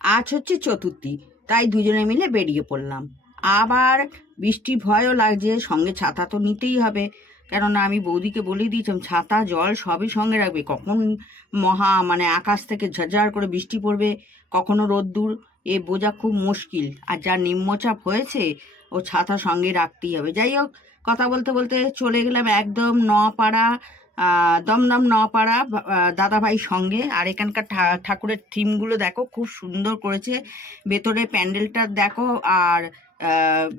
আজ হচ্ছে চতুর্থী, তাই দুজনে মিলে বেরিয়ে পড়লাম। আবার বৃষ্টি ভয়ও লাগছে, সঙ্গে ছাতা তো নিতেই হবে। কেননা আমি বৌদিকে বলে দিয়েছিলাম, ছাতা, জল সবই সঙ্গে রাখবে। কখন মহা মানে আকাশ থেকে ঝরঝর করে বৃষ্টি পড়বে, কখনো রোদ্দুর, এ বোঝা খুব মুশকিল। আর যা নিম্নচাপ হয়েছে, ও ছাতা সঙ্গে রাখতেই হবে। যাই হোক, কথা বলতে বলতে চলে গেলাম একদম নপাড়া দমদম নপাড়া দাদাভাই সঙ্গে। আর এখানকার ঠাকুরের থিমগুলো দেখো, খুব সুন্দর করেছে। ভেতরে প্যান্ডেলটা দেখো, আর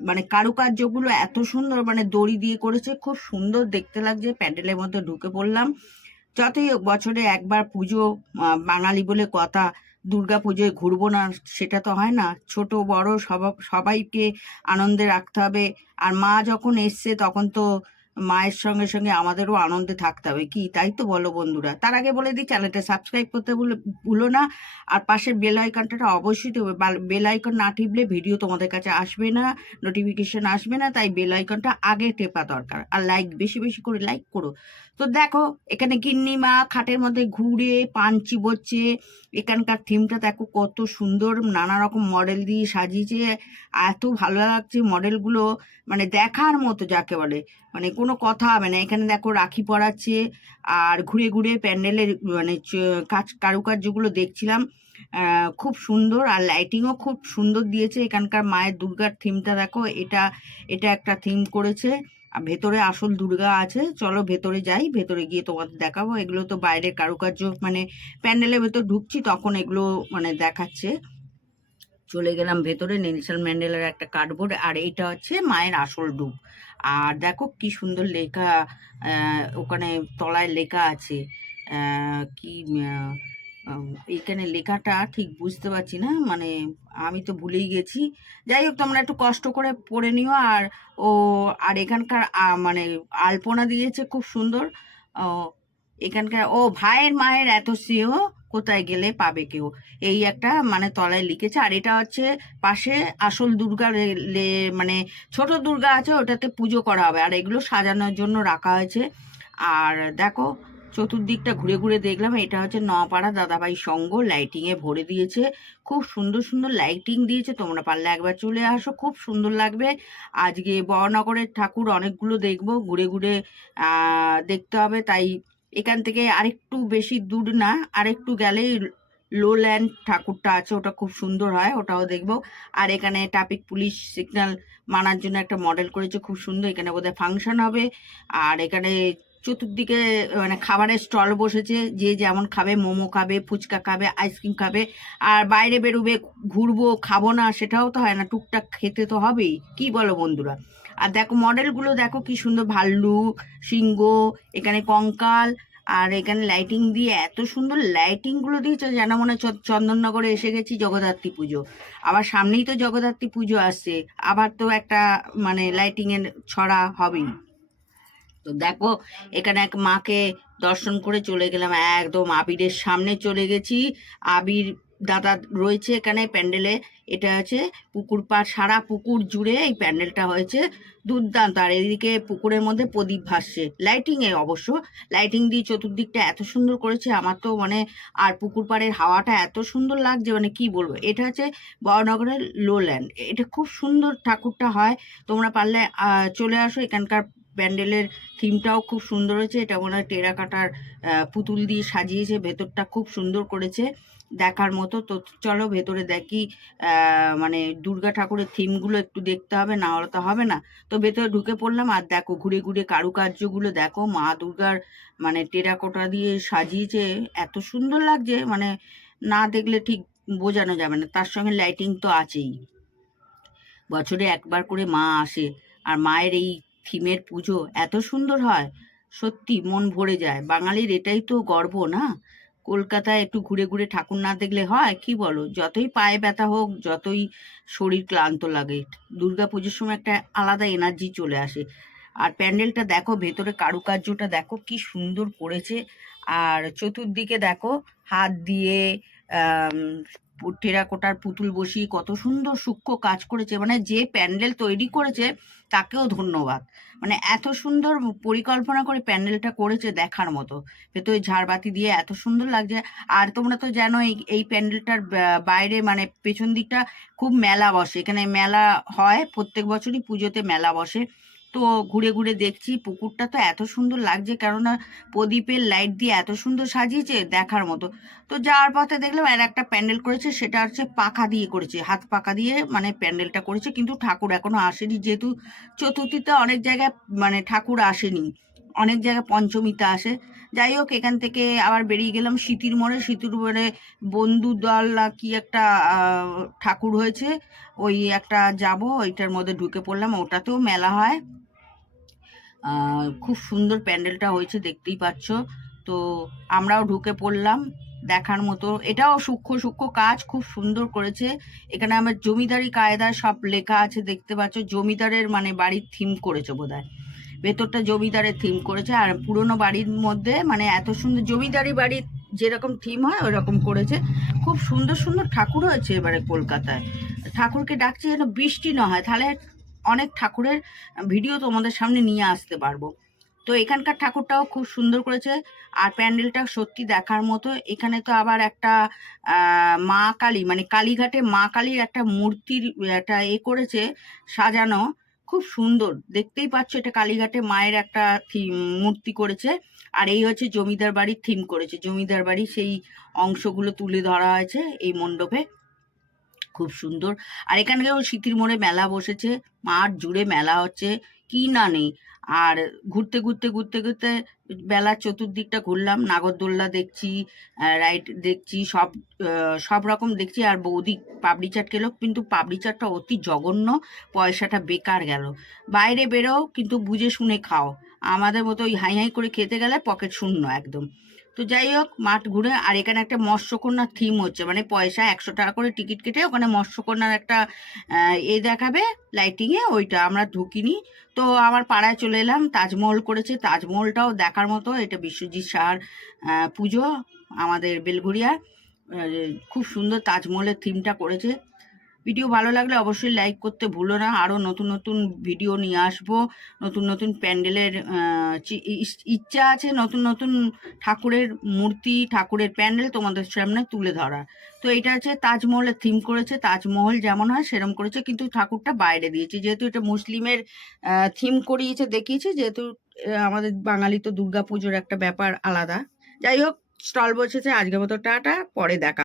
মানে কারুকার্যগুলো এত সুন্দর মানে দড়ি দিয়ে করেছে, খুব সুন্দর দেখতে লাগছে। প্যান্ডেলের মধ্যে ঢুকে পড়লাম। যতই বছরে একবার পুজো বাঙালি বলে কথা, দুর্গা পুজোয় ঘুরবো না, সেটা তো হয় না। ছোট, বড়, সব সবাইকে আনন্দে রাখতে হবে। আর মা যখন এসছে, তখন তো মায়ের সঙ্গে সঙ্গে আমাদেরও আনন্দে থাকতে হবে। কি? তাই তো বলো বন্ধুরা। তার আগে বলে দিই, চ্যানেলটা সাবস্ক্রাইব করতে বলে ভুলো না। আর পাশের বেল আইকনটা অবশ্যই দেবে বেল আইকন না টিপলে ভিডিও তোমাদের কাছে আসবে না, নোটিফিকেশন আসবে না, তাই বেল আইকনটা আগে টেপা দরকার। আর লাইক বেশি বেশি করে লাইক করো। তো দেখো, এখানে গিন্নি মা খাটের মধ্যে ঘুরে পান চিবোচ্ছে এখানকার থিমটা দেখো কত সুন্দর, নানা রকম মডেল দিয়ে সাজিয়েছে। এত ভালো লাগছে মডেলগুলো মানে দেখার মতো যাকে বলে। মানে কোনো কথা হবে না। এখানে দেখো রাখি পরাচ্ছে আর ঘুরে ঘুরে প্যান্ডেলের মানে কাজ, কারুকার্যগুলো দেখছিলাম। খুব সুন্দর আর লাইটিংও খুব সুন্দর দিয়েছে। এখানকার মায়ের দুর্গার থিমটা দেখো, এটা এটা একটা থিম করেছে। ভেতরে আসল দুর্গা আছে। চলো ভেতরে যাই, ভেতরে গিয়ে তোমাদের দেখাবো। এগুলো তো বাইরের কারুকার্য মানে প্যান্ডেলের ভেতর ঢুকছি, তখন এগুলো মানে দেখাচ্ছে। চলে গেলাম ভেতরে, নেলসন ম্যান্ডেলার একটা কার্ডবোর্ড, আর এইটা হচ্ছে মায়ের আসল ডুব আর দেখো কি সুন্দর লেখা ওখানে তলায় লেখা আছে কি এইখানে লেখাটা ঠিক বুঝতে পারছি না মানে আমি তো ভুলেই গেছি। যাই হোক তোমরা একটু কষ্ট করে পড়ে নিও আর ও আর এখানকার মানে আলপনা দিয়েছে খুব সুন্দর। ও, এখানকার ও ভাইয়ের মায়ের এত স্নেহ কোথায় গেলে পাবে কেউ? এই একটা মানে তলায় লিখেছে আর এটা হচ্ছে পাশে আসল দুর্গা মানে ছোট দুর্গা আছে ওটাতে পুজো করা হবে আর এগুলো সাজানোর জন্য রাখা হয়েছে। আর দেখো চতুর্দিকটা ঘুরে ঘুরে দেখলাম, এটা হচ্ছে নপাড়া দাদাভাই সঙ্গ লাইটিং এ ভরে দিয়েছে। খুব সুন্দর সুন্দর লাইটিং দিয়েছে, তোমরা পারলে একবার চলে আসো, খুব সুন্দর লাগবে। আজকে বড়নগরের ঠাকুর অনেকগুলো দেখব, ঘুরে ঘুরে দেখতে হবে, তাই এখান থেকে আরেকটু বেশি দূর না, আরেকটু গেলেই লো ল্যান্ড ঠাকুরটা আছে, ওটা খুব সুন্দর হয়, ওটাও দেখব। আর এখানে ট্রাফিক পুলিশ সিগন্যাল মানার জন্য একটা মডেল করেছে, খুব সুন্দর, এখানে বোধহয় ফাংশন হবে। আর এখানে চতুর্দিকে মানে খাবারের স্টল বসেছে, যে যেমন খাবে, মোমো খাবে, ফুচকা খাবে, আইসক্রিম খাবে, আর বাইরে বেরোবে, ঘুরবো, খাব না, সেটাও তো হয় না, টুকটাক খেতে তো হবেই। কি বলো বন্ধুরা? আর দেখো, মডেলগুলো দেখো, কি সুন্দর ভাল্লুক সিংহ, এখানে কঙ্কাল, আর এখানে লাইটিং দিয়ে এত সুন্দর লাইটিংগুলো দিয়েছে, যেন মনে হয় চন্দননগরে এসে গেছি জগদ্ধাত্রী পুজো। আবার সামনেই তো জগদ্ধাত্রী পুজো আসছে, আবার তো একটা মানে লাইটিংয়ের ছড়া হবেই। তো দেখো, এখানে এক মাকে দর্শন করে চলে গেলাম। একদম আবিরের সামনে চলে গেছি। আবির দাদা রয়েছে এখানে প্যান্ডেলে। এটা আছে পুকুর পাড়, সারা পুকুর জুড়ে এই প্যান্ডেলটা হয়েছে। দুর্দান্ত। আর এদিকে পুকুরের মধ্যে প্রদীপ ভাসছে। লাইটিংয়ে অবশ্য। লাইটিং দিয়ে চতুর্দিকটা এত সুন্দর করেছে। আমার তো মানে আর পুকুর পাড়ের হাওয়াটা এত সুন্দর লাগছে মানে কি বলব? এটা হচ্ছে বড়নগরের লোল্যান্ড এটা খুব সুন্দর ঠাকুরটা হয়। তোমরা পারলে চলে আসো। এখানকার প্যান্ডেলের থিমটাও খুব সুন্দর হয়েছে। এটা মনে হয় টেরাকাটার পুতুল দিয়ে সাজিয়েছে, ভেতরটা খুব সুন্দর করেছে দেখার মতো। তো চলো ভেতরে দেখি মানে দুর্গা ঠাকুরের থিমগুলো একটু দেখতে হবে, না হলে তো হবে না। তো ভেতরে ঢুকে পড়লাম আর দেখো ঘুরে ঘুরে কারুকার্যগুলো দেখো। মা দুর্গার মানে টেরাকোটা দিয়ে সাজিয়েছে, এত সুন্দর লাগছে মানে না দেখলে ঠিক বোঝানো যাবে না। তার সঙ্গে লাইটিং তো আছেই। বছরে একবার করে মা আসে, আর মায়ের এই থিমের পুজো এত সুন্দর হয়। সত্যি মন ভরে যায়। বাঙালির এটাই তো গর্ব না? কলকাতায় একটু ঘুরে ঘুরে ঠাকুর না দেখলে হয়? কি বলো? যতই পায়ে ব্যথা হোক, যতই শরীর ক্লান্ত লাগে, দুর্গা পুজোর সময় একটা আলাদা এনার্জি চলে আসে। আর প্যান্ডেলটা দেখো, ভেতরে কারুকার্যটা দেখো, কি সুন্দর করেছে। আর চতুর্দিকে দেখো, হাত দিয়ে টেরাকোটার পুতুল বসিয়ে কত সুন্দর সূক্ষ্ম কাজ করেছে। মানে যে প্যান্ডেল তৈরি করেছে, তাকেও ধন্যবাদ। মানে এত সুন্দর পরিকল্পনা করে প্যান্ডেলটা করেছে দেখার মতো। ভেতরে ঝাড়বাতি দিয়ে এত সুন্দর লাগছে। আর তোমরা তো জানো, এই এই প্যান্ডেলটার বাইরে মানে পেছন দিকটা খুব মেলা বসে। এখানে মেলা হয়, প্রত্যেক বছরই পুজোতে মেলা বসে। তো ঘুরে ঘুরে দেখছি, পুকুরটা তো এত সুন্দর লাগছে কেননা প্রদীপের লাইট দিয়ে এত সুন্দর সাজিয়েছে দেখার মতো। তো যাওয়ার পথে দেখলাম আর একটা প্যান্ডেল করেছে, সেটা হচ্ছে পাখা দিয়ে করেছে, হাত পাখা দিয়ে মানে প্যান্ডেলটা করেছে, কিন্তু ঠাকুর এখনও আসেনি, যেহেতু চতুর্থীতে অনেক জায়গায় মানে ঠাকুর আসেনি, অনেক জায়গায় পঞ্চমীতে আসে। যাই হোক, এখান থেকে আবার বেরিয়ে গেলাম শীতির মোড়ে শীতির মোড়ে বন্ধু দল না কি একটা ঠাকুর হয়েছে, ওই একটা যাব, ওইটার মধ্যে ঢুকে পড়লাম, ওটাতেও মেলা হয়। খুব সুন্দর প্যান্ডেলটা হয়েছে, দেখতেই পাচ্ছ। তো আমরাও ঢুকে পড়লাম দেখার মতো। এটাও সূক্ষ্ম সূক্ষ্ম কাজ, খুব সুন্দর করেছে। এখানে আমার জমিদারি কায়দা সব লেখা আছে, দেখতে পাচ্ছ। জমিদারের মানে বাড়ির থিম করেছে বোধহয়। ভেতরটা জমিদারের থিম করেছে, আর পুরনো বাড়ির মধ্যে মানে এত সুন্দর জমিদারি বাড়ির যেরকম থিম হয়, ওরকম করেছে। খুব সুন্দর সুন্দর ঠাকুর হয়েছে এবারে কলকাতায়। ঠাকুরকে ডাকছে যেন বৃষ্টি না হয়। তাহলে অনেক ঠাকুরের ভিডিও তোমাদের সামনে নিয়ে আসতে পারব। তো এখানকার ঠাকুরটাও খুব সুন্দর করেছে আর প্যান্ডেলটা সত্যি দেখার মতো। এখানে তো আবার একটা মা কালী মানে কালীঘাটে মা কালীর একটা মূর্তির একটা এ করেছে সাজানো। খুব সুন্দর, দেখতেই পাচ্ছ এটা কালীঘাটে মায়ের একটা থিম মূর্তি করেছে। আর এই হচ্ছে জমিদার বাড়ির থিম করেছে। জমিদার বাড়ির সেই অংশগুলো তুলে ধরা হয়েছে এই মণ্ডপে। খুব সুন্দর। আর এখানকেও শীতির মোড়ে মেলা বসেছে। মাঠ জুড়ে মেলা হচ্ছে। কি না নেই। আর ঘুরতে ঘুরতে ঘুরতে ঘুরতে বেলার চতুর্দিকটা ঘুরলাম। নাগরদোল্লা দেখছি রাইড দেখছি, সব সব রকম দেখছি। আর বৌদি পাপড়ি চাট খেলো। কিন্তু পাপড়ি চাটটা অতি জঘন্য। পয়সাটা বেকার গেল। বাইরে বেরো, কিন্তু বুঝে শুনে খাও। আমাদের মতো ওই হাই হাই করে খেতে গেলে পকেট শূন্য একদম। তো যাই হোক মাঠ ঘুরে আর এখানে একটা মৎস্যকন্যার থিম হচ্ছে। মানে পয়সা একশো টাকা করে টিকিট কেটে ওখানে মৎস্যকন্যার একটা এ দেখাবে লাইটিংয়ে ওইটা আমরা ঢুকিনি। তো আমার পাড়ায় চলে এলাম তাজমহল করেছে। তাজমহলটাও দেখার মতো এটা বিশ্বজিৎ আহ, পুজো আমাদের বেলঘুরিয়া খুব সুন্দর তাজমহলের থিমটা করেছে। ভিডিও ভালো লাগলে অবশ্যই লাইক করতে ভুলো না। আরও নতুন নতুন ভিডিও নিয়ে আসব। নতুন নতুন প্যান্ডেলের ইচ্ছা আছে নতুন নতুন ঠাকুরের মূর্তি, ঠাকুরের প্যান্ডেল তোমাদের সামনে তুলে ধরা তো এটা হচ্ছে তাজমহলের থিম করেছে। তাজমহল যেমন হয় সেরকম করেছে, কিন্তু ঠাকুরটা বাইরে দিয়েছে। যেহেতু এটা মুসলিমের থিম করিয়েছে, দেখিয়েছে, যেহেতু আমাদের বাঙালি তো দুর্গা পুজোর একটা ব্যাপার আলাদা। যাই হোক স্টল বসেছে। আজকের মতো টাটা, পরে দেখা